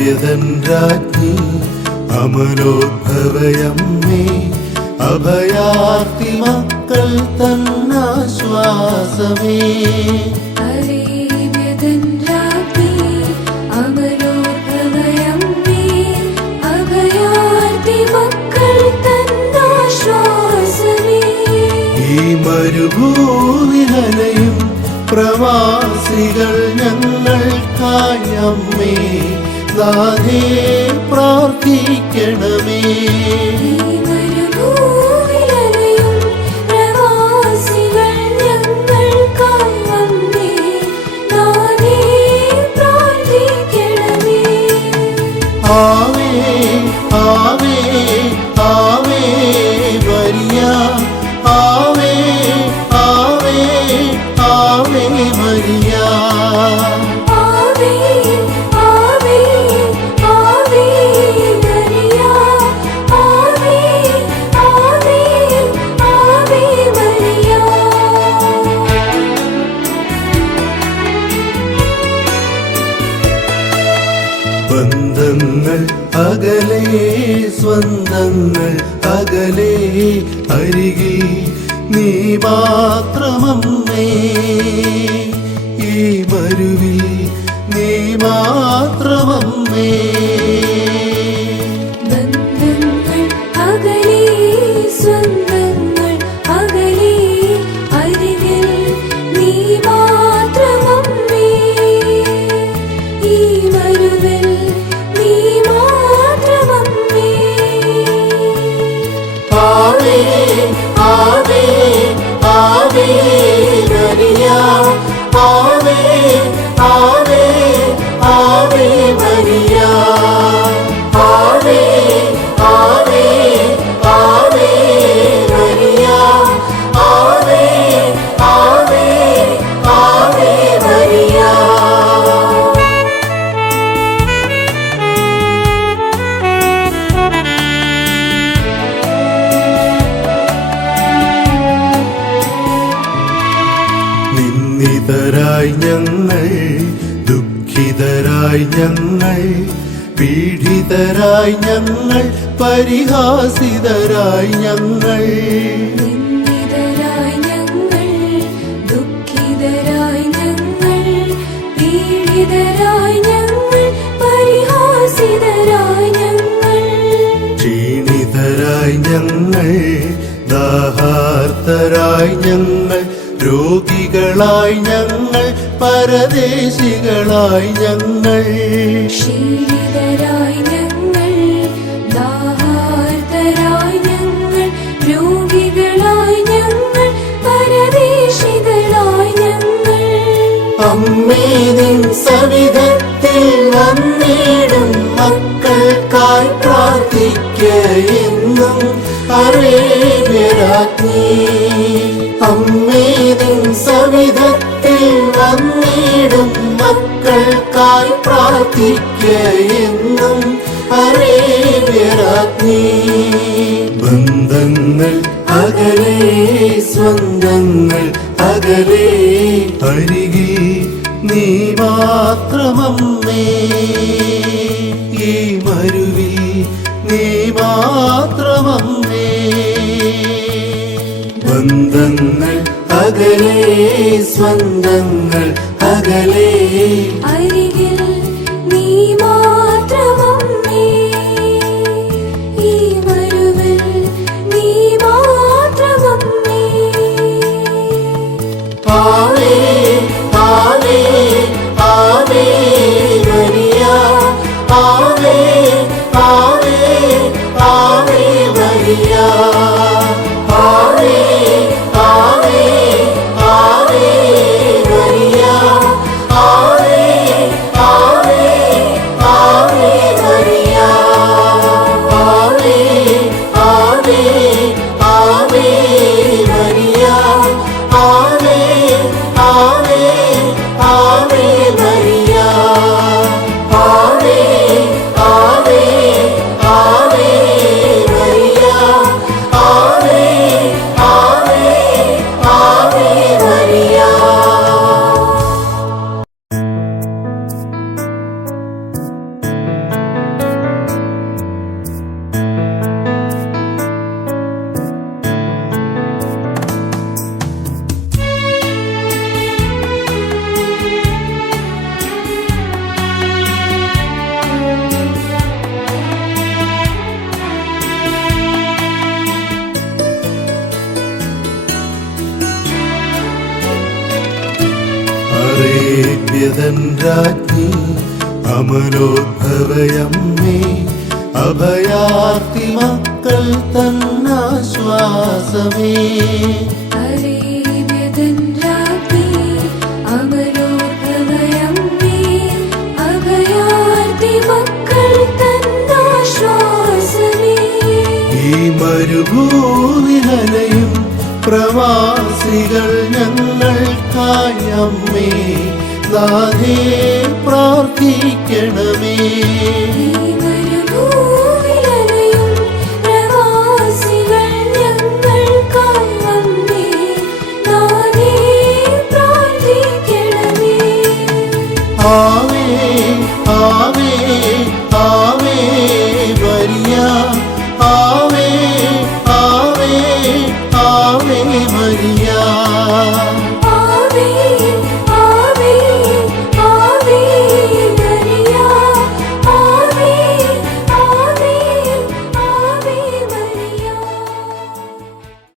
നിത്യതൻ രാജ്ഞി അമലോദ്ഭവയമ്മേ, അഭയാർത്തി മക്കൾ തന്നാശ്വാസമേ. ഈ മരുഭൂമിഹലയും പ്രവാസികൾ ഞങ്ങൾക്കായി അമ്മേ, നാഥേ പ്രാർത്ഥിക്കണമേ. ആവേ ആവേ ആവേ മരിയ, ആവേ ആവേ ആവേ മരിയ. ബന്ധങ്ങൾ അകലെ, സ്വന്തങ്ങൾ അകലെ, അരികിൽ നീ മാത്രമമ്മേ. ഈ മരുവിൽ നീ മാത്രമമ്മേ. ആവേ ആവേ ആവേ മരിയ, ആവേ ആവേ ആവേ മരിയ, ആവേ ആവേ ആവേ മരിയ, ആവേ ആവേ ആവേ മരിയ. നിന്ദിതരായി ഞങ്ങൾ, ദുഃഖിതരായി ഞങ്ങൾ, പീഡിതരായി ഞങ്ങൾ, പരിഹാസിതരായി ഞങ്ങൾ. നിന്ദിതരായി ഞങ്ങൾ, ദുഃഖിതരായി ഞങ്ങൾ, പീഡിതരായി ഞങ്ങൾ, പരിഹാസിതരായി ഞങ്ങൾ. ക്ഷീണിതരായി ഞങ്ങൾ, ദാഹാർത്തരായി ഞങ്ങൾ, രോഗികളായി ഞങ്ങൾ, പരദേശികളായി ഞങ്ങൾ. ക്ഷീണിതരായി ഞങ്ങൾ, ദാഹാർത്തരായി ഞങ്ങൾ, രോഗികളായി ഞങ്ങൾ, പരദേശികളായി ഞങ്ങൾ. അമ്മേ നിൻ സവിധത്തിൽ വന്നിടും മക്കൾക്കായി പ്രാർത്ഥിക്ക എന്നും അറേബ്യരാജ്ഞി. അമ്മേ നിൻ സവിധത്തിൽ വന്നിടും മക്കൾക്കായി പ്രാർത്ഥിക്ക എന്നും അറേബ്യരാജ്ഞി. ബന്ധങ്ങൾ അകലെ, സ്വന്തങ്ങൾ അകലെ, അരികിൽ നീ മാത്രമമ്മേ. ഈ മരുവിൽ നീ മാത്രമമ്മേ. ബന്ധങ്ങൾ അകലെ, സ്വന്തങ്ങൾ അകലെ, അരികിൽ നീ മാത്രമമ്മേ. ഈ മരുവിൽ നീ മാത്രമമ്മേ. ആവേ ആവേ ആവേ മരിയ, ആവേ ആവേ ആവേ മരിയ, ആവേ ആവേ ആവേ മരിയ, ആവേ ആവേ ആവേ മരിയ, ആവേ ആവേ ആവേ മരിയ, ആവേ ആവേ ആവേ മരിയ, ആവേ ആവേ ആവേ മരിയ, അരിവ്യതൻ രാജ്ഞി അമലോദ്ഭവയമ്മേ അഭയാർത്തി മക്കൾ തന്നാശ്വാസമേ അരിവ്യതൻ രാജ്ഞി അമലോദ്ഭവയമ്മേ അഭയാർത്തി മക്കൾ തന്നാശ്വാസമേ ഈ മരുഭൂമിഹലയും പ്രവാസികൾ ഞങ്ങൾക്കായി അമ്മേ നാഥേ പ്രാർത്ഥിക്കണമേ ഈ മരുഭൂമിയിലലയും പ്രവാസികൾ ഞങ്ങൾക്കായി അമ്മേ നാഥേ പ്രാർത്ഥിക്കണമേ ആവേ